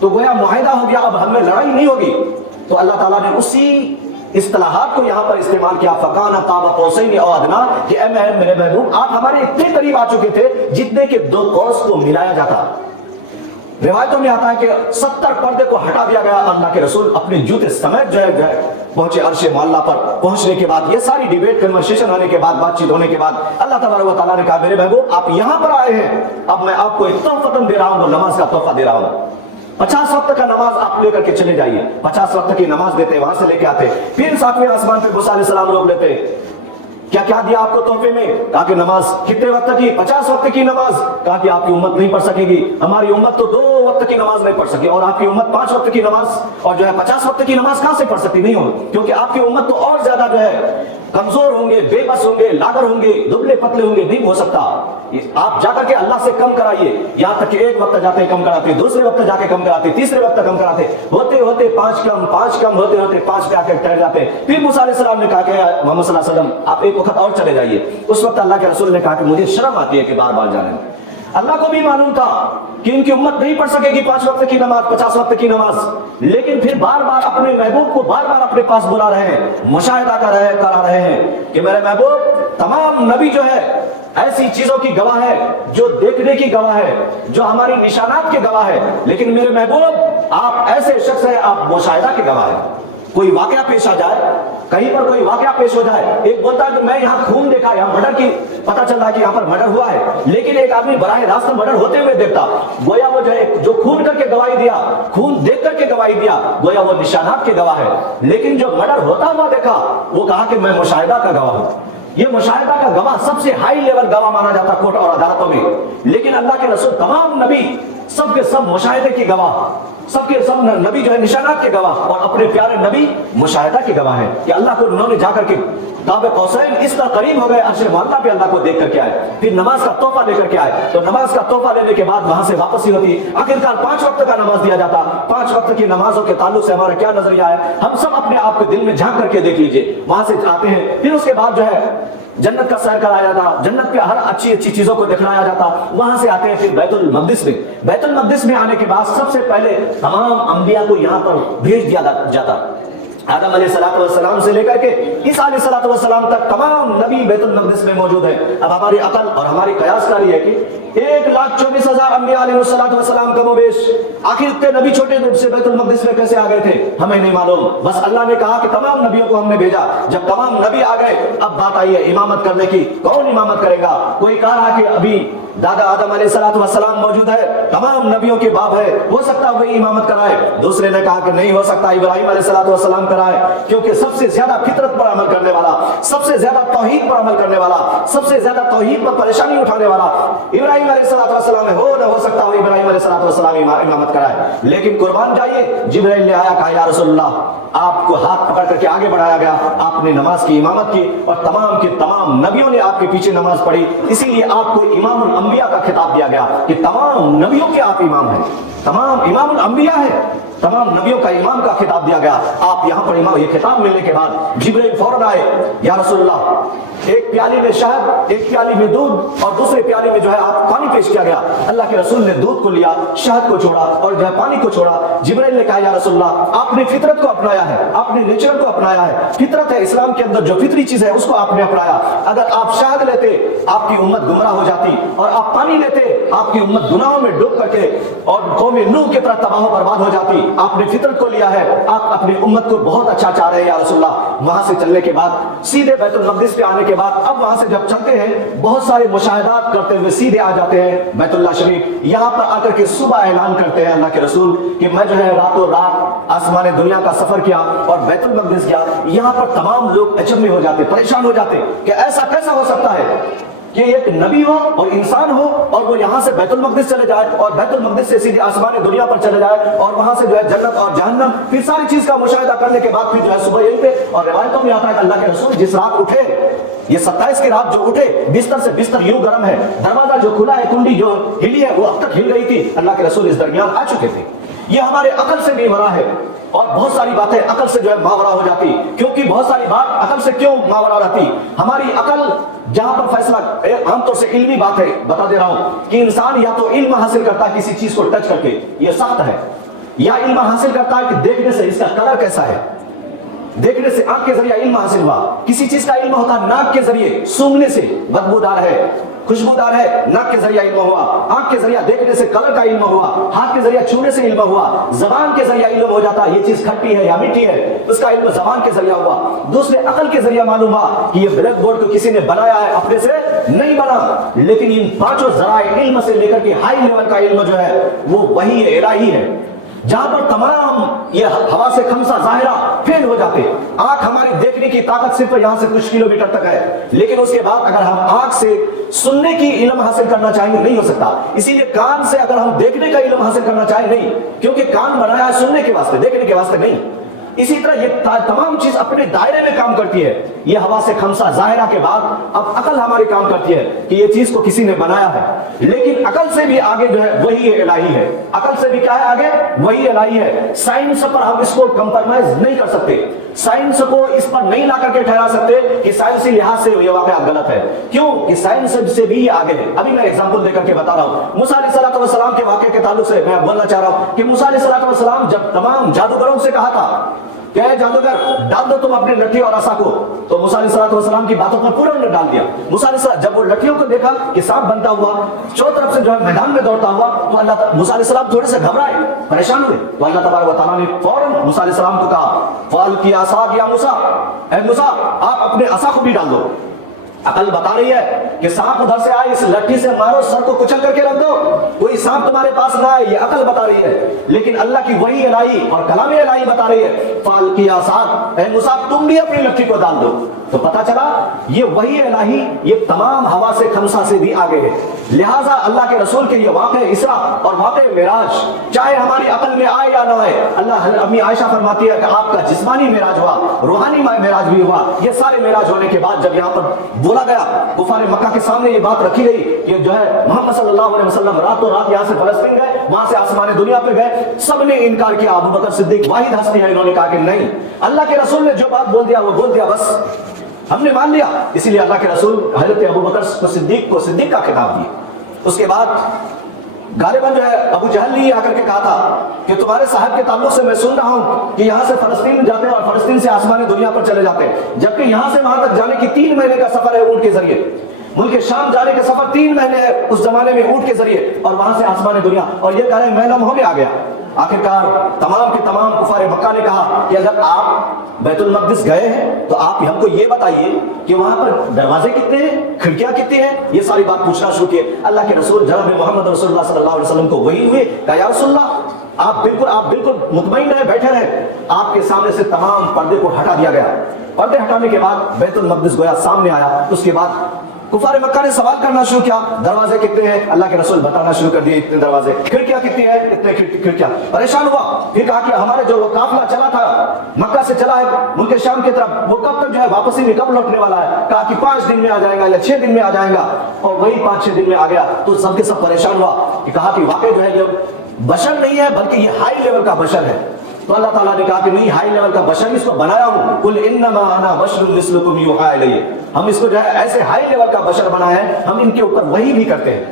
تو گویا معاہدہ ہو گیا، اب ہم میں لڑائی نہیں ہوگی۔ تو اللہ تعالیٰ نے اسی اصطلاحات کو یہاں پر استعمال کیا، فَكَانَ قَابَ قَوْسَيْنِ أَوْ أَدْنَىٰ، کہ اے میرے محبوب آپ ہمارے اتنے قریب آ چکے تھے جتنے کہ دو قوس کو ملایا جاتا۔ روایتوں میں آتا ہے کہ 70 پردے کو ہٹا دیا گیا، اللہ کے رسول اپنے جوتے سمیت جو ہے پہنچے عرش معلیٰ پر۔ پہنچنے کے بعد یہ ساری ڈیبیٹ کنورسیشن ہونے کے بعد، بات چیت ہونے کے بعد، اللہ تبارک و تعالیٰ نے کہا میرے محبوب آپ یہاں پر آئے ہیں، اب میں آپ کو ایک تحفہ دے رہا ہوں، نماز کا تحفہ دے رہا ہوں۔ 50 وقت کا نماز آپ لے کر کے چلے جائیے، 50 وقت کی نماز دیتے، وہاں سے لے کے آتے، پھر 7ویں آسمان پہ موسیٰ علیہ السلام روک لیتے۔ کیا دیا آپ کو تحفے میں؟ کہا کہ نماز کتنے وقت کی؟ 50 وقت کی نماز۔ کہا کہ آپ کی امت نہیں پڑھ سکے گی، ہماری امت تو 2 وقت کی نماز نہیں پڑھ سکی، اور آپ کی امت 5 وقت کی نماز اور جو ہے 50 وقت کی نماز کہاں سے پڑھ سکتی؟ نہیں ہوگی، کیونکہ آپ کی امت تو اور زیادہ جو ہے کمزور ہوں گے، بے بس ہوں گے، لاغر ہوں گے، دبلے پتلے ہوں گے، نہیں ہو سکتا۔ آپ جا کر کے اللہ سے کم کرائیے، یہاں تک کہ ایک وقت جاتے کم کراتے، دوسرے وقت جا کے کم کراتے، تیسرے وقت کم کراتے، ہوتے ہوتے 5 کم، 5 کم ہوتے ہوتے 5 پہ آ کے ٹھہر جاتے۔ پھر موسیٰ علیہ السلام نے کہا کہ محمد صلی اللہ علیہ وسلم آپ ایک وقت اور چلے جائیے۔ اس وقت اللہ کے رسول نے کہا کہ مجھے شرم آتی ہے کہ بار بار جانے میں۔ اللہ کو بھی معلوم تھا کہ ان کی امت نہیں پڑھ سکے گی 5 وقت کی نماز، 50 وقت کی نماز، لیکن پھر بار بار اپنے محبوب کو بار بار اپنے پاس بلا رہے ہیں، مشاہدہ کرا رہے ہیں کہ میرے محبوب تمام نبی جو ہے ایسی چیزوں کی گواہ ہے جو دیکھنے کی گواہ ہے، جو ہماری نشانات کے گواہ ہے، لیکن میرے محبوب آپ ایسے شخص ہیں، آپ مشاہدہ کے گواہ ہیں۔ کوئی واقعہ پیش آ جائے، کہیں پر کوئی واقعہ پیش ہو جائے، ایک بولتا ہے کہ میں یہاں خون دیکھا، یہاں مرڈر کی پتہ چل رہا ہے کہ یہاں پر مرڈر ہوا ہے، لیکن ایک آدمی براہ راست مرڈر ہوتے ہوئے دیکھتا، گویا وہ جو خون کر کے گواہی دیا، خون دیکھ کر کے گواہی دیا، گویا وہ نشانات کے گواہ ہے، لیکن جو مرڈر ہوتا ہوا دیکھا وہ کہا کہ میں مشاہدہ کا گواہ ہوں۔ یہ مشاہدہ کا گواہ سب سے ہائی لیول گواہ مانا جاتا کورٹ اور عدالتوں میں، لیکن اللہ کے رسول تمام نبی سب کے سب مشاہدے کی گواہ، سب کے سب نبی جو ہے نشانات کے گواہ، اور اپنے پیارے نبی مشاہدہ کے گواہ ہیں کہ اللہ کو انہوں نے جا کر کے قاب قوسین اس طرح قریب ہو گئے، عرش معلیٰ پہ اللہ کو دیکھ کر کے آئے، پھر نماز کا تحفہ لے کر کے آئے، تو نماز کا تحفہ لینے کے بعد وہاں سے واپسی ہوتی، آخرکار 5 وقت کا نماز دیا جاتا۔ 5 وقت کی نمازوں کے تعلق سے ہمارا کیا نظریہ ہے، ہم سب اپنے آپ کو دل میں جھانک کر کے دیکھ لیجئے، وہاں سے آتے ہیں، پھر اس کے بعد جو ہے جنت کا سیر کرایا جاتا، جنت پہ ہر اچھی چیزوں کو دکھلایا جاتا، وہاں سے آتے ہیں پھر بیت المقدس میں، بیت المقدس میں آنے کے بعد سب سے پہلے تمام انبیاء کو یہاں پر بھیج دیا جاتا، آدم علیہ السلام سے لے کر کے عیسیٰ علیہ السلام تک تمام نبی بیت المقدس میں موجود ہیں۔ اب ہماری عقل اور ہماری قیاس کاری ہے کہ 1,24,000 انبیاء علیہ السلام کم و بیش آخر اتنے نبی چھوٹے سے بیت المقدس میں کیسے آ گئے تھے ہمیں نہیں معلوم، بس اللہ نے کہا کہ تمام نبیوں کو ہم نے بھیجا۔ جب تمام نبی آ گئے اب بات آئی ہے امامت کرنے کی، کون امامت کرے گا؟ کوئی کہہ رہا کہ ابھی دادا آدم علیہ السلام موجود ہے، تمام نبیوں کے باپ ہے، ہو سکتا ہے وہی امامت کرائے۔ دوسرے نے کہا کہ نہیں ہو سکتا، ابراہیم علیہ السلام کرائے، کیونکہ سب سے زیادہ فطرت پر عمل کرنے والا، سب سے زیادہ توحید پر عمل کرنے والا، سب سے زیادہ توحید پر پریشانی اٹھانے والا ابراہیم علیہ السلام ہے، نہ ہو سکتا وہ ابراہیم علیہ السلام امامت کرائے۔ لیکن قربان جائیے جبرائیل نے آیا، کہا یا رسول اللہ، آپ کو ہاتھ پکڑ کر کے آگے بڑھایا گیا، آپ نے نماز کی امامت کی اور تمام کے تمام نبیوں نے آپ کے پیچھے نماز پڑھی، اسی لیے آپ کو امام الانبیاء کا خطاب دیا گیا کہ تمام نبیوں کے آپ امام ہیں، تمام امام الانبیاء ہیں، تمام نبیوں کا امام کا خطاب دیا گیا۔ آپ یہاں پر امام، یہ خطاب ملنے کے بعد جبرائیل فوراً آئے، یا رسول اللہ، ایک پیالی میں شہد، ایک پیالی میں دودھ اور دوسرے پیالی میں جو ہے آپ پانی پیش کیا گیا۔ اللہ کے رسول نے دودھ کو لیا، شہد کو چھوڑا اور جو ہے پانی کو چھوڑا۔ جبرائیل نے کہا یا رسول اللہ، آپ نے فطرت کو اپنایا ہے، آپ نے نیچر کو اپنایا ہے، فطرت ہے اسلام کے اندر جو فطری چیز ہے اس کو آپ نے اپنایا۔ اگر آپ شہد لیتے آپ کی امت گمراہ ہو جاتی، اور آپ پانی لیتے آپ کی امت گناہوں میں ڈوب کر کے اور قوم نوح کی طرح تباہ و برباد ہو جاتی۔ آپ نے فطرت کو لیا ہے، آپ اپنی امت کو بہت اچھا چاہ رہے ہیں یا رسول اللہ۔ وہاں سے چلنے کے بعد سیدھے بیت المقدس پہ آنے کے بعد اب وہاں سے جب چلتے ہیں بہت سارے مشاہدات کرتے ہوئے سیدھے آ جاتے ہیں بیت اللہ شریف۔ یہاں پر آ کر کے صبح اعلان کرتے ہیں اللہ کے رسول کہ میں جو ہے راتوں رات آسمان دنیا کا سفر کیا اور بیت المقدس گیا۔ یہاں پر تمام لوگ اچنبھے ہو جاتے، پریشان ہو جاتے کہ ایسا کیسا ہو سکتا ہے کہ ایک نبی ہو اور انسان ہو اور وہ یہاں سے بیت المقدس چلے جائے اور بیت المقدس سے سیدھی آسمان دنیا پر چلے جائے اور وہاں سے جو ہے جنت اور جہنم پھر ساری چیز کا مشاہدہ کرنے کے بعد پھر جو ہے صبح یہیں پہ۔ اور روایتوں میں آتا ہے کہ اللہ کے رسول جس رات اٹھے، یہ 27 کی رات جو اٹھے، بستر سے بستر یوں گرم ہے، دروازہ جو کھلا ہے، کنڈی جو ہلی ہے وہ اب تک ہل رہی تھی، اللہ کے رسول اس درمیان آ چکے تھے۔ یہ ہمارے عقل سے بھی ورا ہے، اور بہت ساری باتیں عقل سے جو ہے ماورا ہو جاتی، کیونکہ بہت ساری بات عقل سے کیوں ماورا رہتی؟ ہماری عقل جہاں پر فیصلہ، عام طور سے علمی بات ہے بتا دے رہا ہوں کہ انسان یا تو علم حاصل کرتا ہے کسی چیز کو ٹچ کر کے، یہ سخت ہے، یا علم حاصل کرتا ہے کہ دیکھنے سے اس کا کلر کیسا ہے، دیکھنے سے آنکھ کے ذریعے علم حاصل ہوا، کسی چیز کا علم ہوتا ہے ناک کے ذریعے، سونگنے سے بدبودار ہے خوشبودار ہے، ناک کے ذریعہ علم ہوا، آنکھ کے ذریعہ دیکھنے سے کلر کا علم ہوا، ہاتھ کے ذریعہ چھونے سے علم ہوا، زبان کے ذریعہ علم ہو جاتا ہے یہ چیز کھٹی ہے یا میٹھی ہے، اس کا علم زبان کے ذریعہ ہوا، دوسرے عقل کے ذریعہ معلوم ہوا کہ یہ بلیک بورڈ کو کسی نے بنایا ہے، اپنے سے نہیں بنا، لیکن ان پانچوں ذرائع علم سے لے کر کے ہائی لیول کا علم جو ہے وہ وحی الہی ہے، جہاں پر تمام یہ ہوا سے خمسہ ظاہرہ فیل ہو جاتے۔ آنکھ ہماری دیکھنے کی طاقت صرف یہاں سے کچھ کلومیٹر تک ہے، لیکن اس کے بعد اگر ہم آنکھ سے سننے کی علم حاصل کرنا چاہیں گے نہیں ہو سکتا، اسی لیے کان سے اگر ہم دیکھنے کا علم حاصل کرنا چاہیں نہیں، کیونکہ کان بنایا ہے سننے کے واسطے، دیکھنے کے واسطے نہیں۔ اسی طرح یہ تمام چیز اپنے دائرے میں کام کرتی ہے، یہ ہوا سے خمسہ ظاہرہ کے بعد اب عقل ہماری کام کرتی ہے کہ یہ چیز کو کسی نے بنایا ہے، لیکن عقل سے بھی آگے جو ہے وہی الہی ہے، عقل سے بھی کیا ہے آگے وہی الہی ہے۔ سائنس پر ہم اس کو کمپرمائز نہیں کر سکتے، سائنس کو اس پر نہیں لا کر کے ٹھہرا سکتے کہ سائنسی لحاظ سے یہ واقعات غلط ہے، کیوں کہ سائنس سے بھی یہ آگے ہے۔ ابھی میں ایگزامپل دے کر کے بتا رہا ہوں، موسیٰ علیہ الصلوۃ والسلام کے واقعے کے تعلق سے میں بولنا چاہ رہا ہوں کہ موسیٰ علیہ الصلوۃ والسلام جب تمام جادوگروں سے کہا تھا کہ اے جادوگر ڈال دو تم اپنی لٹھی اور عصا کو، تو موسیٰ علیہ الصلوۃ والسلام کی باتوں پر پورا انہوں نے ڈال دیا۔ موسیٰ علیہ السلام جب وہ لٹھیوں کو دیکھا کہ سانپ بنتا ہوا چاروں طرف سے جو ہے میدان میں دوڑتا ہوا، تو موسیٰ علیہ السلام تھوڑے سے گھبرائے، پریشان ہوئے، تو اللہ تبارک و تعالیٰ نے فوراً موسیٰ علیہ السلام کو کہا فَأَلْقِ عَصَاكَ يَا موسیٰ، اے موسیٰ آپ اپنے عصا کو بھی ڈال دو۔ عقل بتا رہی ہے کہ سانپ ادھر سے آئے، اس لٹھی سے مارو، سر کو کچل کر کے رکھ دو، کوئی سانپ تمہارے پاس نہ آئے، یہ عقل بتا رہی ہے، لیکن اللہ کی وحی الہی اور کلام الہی بتا رہی ہے فَأَلْقِ عَصَاكَ، اے موسیٰ تم بھی اپنی لٹھی کو ڈال دو۔ تو پتا چلا یہ وحی الہی یہ تمام ہوا سے خمسہ سے بھی آگے ہے، لہٰذا اللہ کے رسول کے یہ واقع اسراء اور واقع معراج چاہے ہماری عقل میں آئے یا نہ آئے، اللہ امی عائشہ فرماتی ہے کہ آپ کا جسمانی معراج ہوا، روحانی معراج بھی ہوا، یہ سارے معراج ہونے کے بعد جب یہاں پر بولا گیا، کفار مکہ کے سامنے یہ بات رکھی گئی کہ جو ہے محمد صلی اللہ علیہ وسلم راتوں رات یہاں سے فلسطین گئے، وہاں سے آسمان دنیا پہ گئے، سب نے انکار کیا، ابو بکر صدیق واحد ہستی ہے، انہوں نے کہا کہ نہیں، اللہ کے رسول نے جو بات بول دیا وہ بول دیا، بس ہم نے مان لیا۔ اسی لیے اللہ کے رسول حضرت ابو بکر کو صدیق کا خطاب دیے۔ اس کے بعد غالباً جو ہے ابو جہل نے آ کر کے کہا تھا کہ تمہارے صاحب کے تعلق سے میں سن رہا ہوں کہ یہاں سے فلسطین میں جاتے ہیں اور فلسطین سے آسمان دنیا پر چلے جاتے ہیں، جبکہ یہاں سے وہاں تک جانے کی 3 مہینے کا سفر ہے اونٹ کے ذریعے، ملک شام جانے کا سفر 3 مہینے ہے اس زمانے میں اونٹ کے ذریعے، اور وہاں سے آسمان دنیا، اور یہ کہہ رہے ہیں میں لمحوں میں آ گیا۔ آخرکار تمام کے تمام کفار مکہ نے کہا کہ اگر آپ بیت المقدس گئے ہیں تو آپ ہم کو یہ بتائیے کہ وہاں پر دروازے کتنے ہیں، کھڑکیاں کتنی ہیں، یہ ساری بات پوچھنا شروع کیے۔ اللہ کے رسول جناب محمد رسول اللہ صلی اللہ علیہ وسلم کو وہی ہوئے، کہا یا رسول اللہ آپ بالکل مطمئن رہے، بیٹھے رہے۔ آپ کے سامنے سے تمام پردے کو ہٹا دیا گیا، پردے ہٹانے کے بعد بیت المقدس گویا سامنے آیا۔ اس کے بعد کفار مکہ نے سوال کرنا شروع کیا، دروازے کتنے ہیں، اللہ کے رسول بتانا شروع کر دیے اتنے دروازے، کھڑکیاں کتنی ہیں، اتنے کھڑکیاں۔ پریشان ہوا، پھر کہا کہ ہمارے جو قافلہ چلا تھا مکہ سے چلا ہے ملک شام کی طرف، وہ کب تک جو ہے واپسی میں کب لوٹنے والا ہے؟ کہا کہ 5 دن میں آ جائے گا یا 6 دن میں آ جائے گا، اور وہی 5-6 دن میں آ گیا۔ تو سب کے سب پریشان ہوا کہ کہا کہ واقعی جو ہے یہ بشر نہیں ہے بلکہ یہ ہائی لیول کا بشر ہے۔ تو اللہ تعالیٰ نے کہا کہ نہیں، ہائی لیول کا بشر اس کو بنایا ہوں، قل انما انا بشر مثلکم یوحی الی، ہم اس کو جو ہے ایسے ہائی لیول کا بشر بنایا ہے، ہم ان کے اوپر وہی بھی کرتے ہیں۔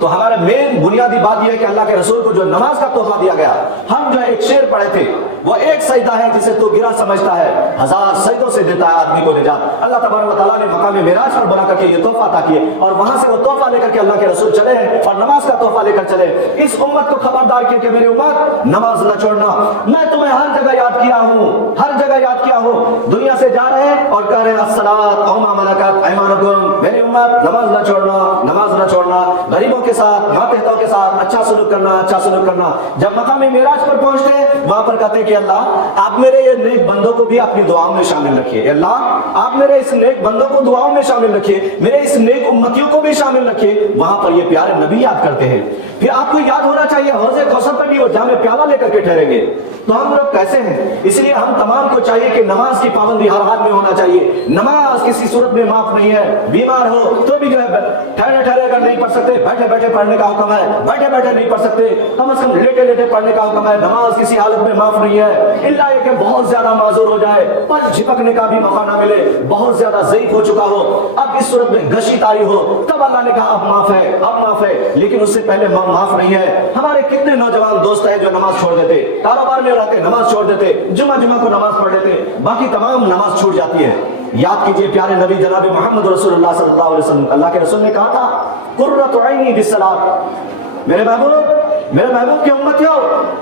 تو ہمارا مین بنیادی بات یہ ہے کہ اللہ کے رسول کو جو نماز کا تحفہ دیا گیا، ہم جو ہے ایک شعر پڑھے تھے، وہ ایک سجدہ ہے جسے تو گرا سمجھتا ہے، 1000 سجدوں سے دیتا ہے آدمی کو نجات۔ اللہ تبارک و تعالیٰ نے مقام معراج پر بنا کر کے یہ تحفہ عطا کیے، اور وہاں سے وہ تحفہ لے کر کے اللہ کے رسول چلے ہیں اور نماز کا تحفہ لے کر چلے۔ اس امت کو خبردار کیا کہ میری امت نماز نہ چھوڑنا، میں تمہیں ہر جگہ یاد کیا ہوں، ہر جگہ یاد کیا ہوں۔ دنیا سے جا رہے ہیں اور کہہ رہے ہیں الصلاۃ و ما ملکت ایمانکم، میری امت نماز نہ چھوڑنا، نماز نہ چھوڑنا، غریبوں کے ساتھ، ماتحتوں کے ساتھ اچھا سلوک کرنا، اچھا سلوک کرنا۔ جب مقام معراج پر پہنچتے ہیں وہاں پر کہتے ہیں کہ اللہ آپ میرے یہ نیک بندوں کو بھی اپنی دعاؤں میں شامل رکھیے، اللہ آپ میرے اس نیک بندوں کو دعاؤں میں شامل رکھیے، میرے اس نیک امتیوں کو بھی شامل رکھیے۔ وہاں پر یہ پیارے نبی یاد کرتے ہیں، پھر آپ کو یاد ہونا چاہیے حوض کوثر پہ بھی وہ جام پیالہ لے کر کے ٹھہریں گے. تو ہم لوگ کیسے ہیں؟ اس لیے ہم تمام کو چاہیے کہ نماز کی پابندی ہر حال میں ہونا چاہیے. نماز کسی صورت میں معاف نہیں ہے. بیمار ہو تو بھی جو ہے ٹھہرے ٹھہرے اگر نہیں پڑھ سکتے, بیٹھے بیٹھے پڑھنے کا حکم ہے. بیٹھے بیٹھے نہیں پڑھ سکتے, کم از کم لیٹے لیٹے پڑھنے کا حکم ہے. نماز کسی حالت میں معاف نہیں ہے, الا یہ کہ بہت زیادہ معذور ہو جائے, پر جھپکنے کا بھی موقع نہ ملے, بہت زیادہ ضعیف ہو چکا ہو, اب اس صورت میں غشی طاری ہو, تب اللہ نے کہا اب معاف ہے, اب معاف ہے. لیکن اس سے پہلے معاف نہیں ہے. ہمارے کتنے نوجوان دوست ہیں جو نماز چھوڑ دیتے, کاروبار میں رہتے نماز چھوڑ دیتے, جمعہ کو نماز پڑھ لیتے, باقی تمام نماز چھوٹ جاتی ہے. یاد کیجئے پیارے نبی جناب محمد رسول اللہ صلی اللہ علیہ وسلم, اللہ کے رسول نے کہا تھا قرۃ عینی بالصلاۃ, میرے محبوب کی امتیوں,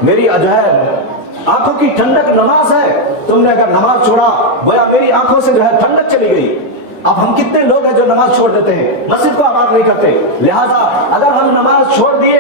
میری جو ہے آنکھوں کی ٹھنڈک نماز ہے. تم نے اگر نماز چھوڑا گویا میری آنکھوں سے جو ہے ٹھنڈک چلی گئی. اب ہم کتنے لوگ ہیں جو نماز چھوڑ دیتے ہیں, مسجد کو آباد نہیں کرتے. لہٰذا اگر ہم نماز چھوڑ دیے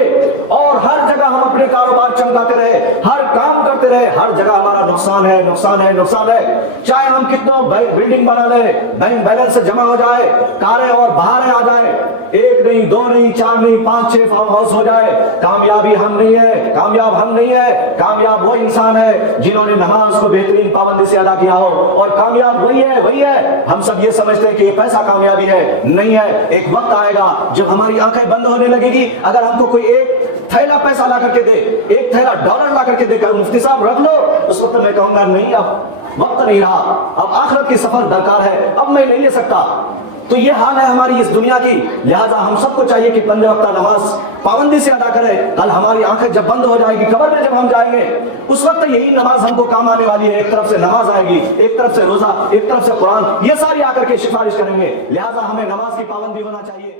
اور ہر جگہ ہم اپنے کاروبار چمکاتے رہے, ہر کام کرتے رہے, ہر جگہ ہمارا نقصان ہے, نقصان ہے, نقصان ہے. چاہے ہم کتنوں بلڈنگ بنا لیں, بینک بیلنس سے جمع ہو جائے, کاریں اور بہاریں آ جائیں, 1 نہیں 2 نہیں 4 نہیں 5 6 فارم ہاؤس ہو جائے, کامیابی ہم نہیں ہے, کامیاب ہم نہیں ہے. کامیاب وہ انسان ہے جنہوں نے نماز کو بہترین پابندی سے ادا کیا ہو, اور کامیاب وہی ہے. ہم سب یہ سمجھتے کہ یہ پیسہ کامیابی ہے, نہیں ہے. ایک وقت آئے گا جب ہماری آنکھیں بند ہونے لگے گی. اگر ہم کو کوئی ایک تھیلا پیسہ لا کر کے دے, ایک تھیلا ڈالر لا کر کے دے کر مفتی صاحب رکھ لو, اس وقت میں کہوں گا نہیں, اب وقت نہیں رہا, اب آخرت کی سفر درکار ہے, اب میں نہیں لے سکتا. تو یہ حال ہے ہماری اس دنیا کی. لہٰذا ہم سب کو چاہیے کہ 5 وقتہ نماز پابندی سے ادا کریں. کل ہماری آنکھیں جب بند ہو جائے گی, قبر میں جب ہم جائیں گے, اس وقت یہی نماز ہم کو کام آنے والی ہے. ایک طرف سے نماز آئے گی, ایک طرف سے روزہ, ایک طرف سے قرآن, یہ ساری آ کر کے سفارش کریں گے. لہٰذا ہمیں نماز کی پابندی ہونا چاہیے.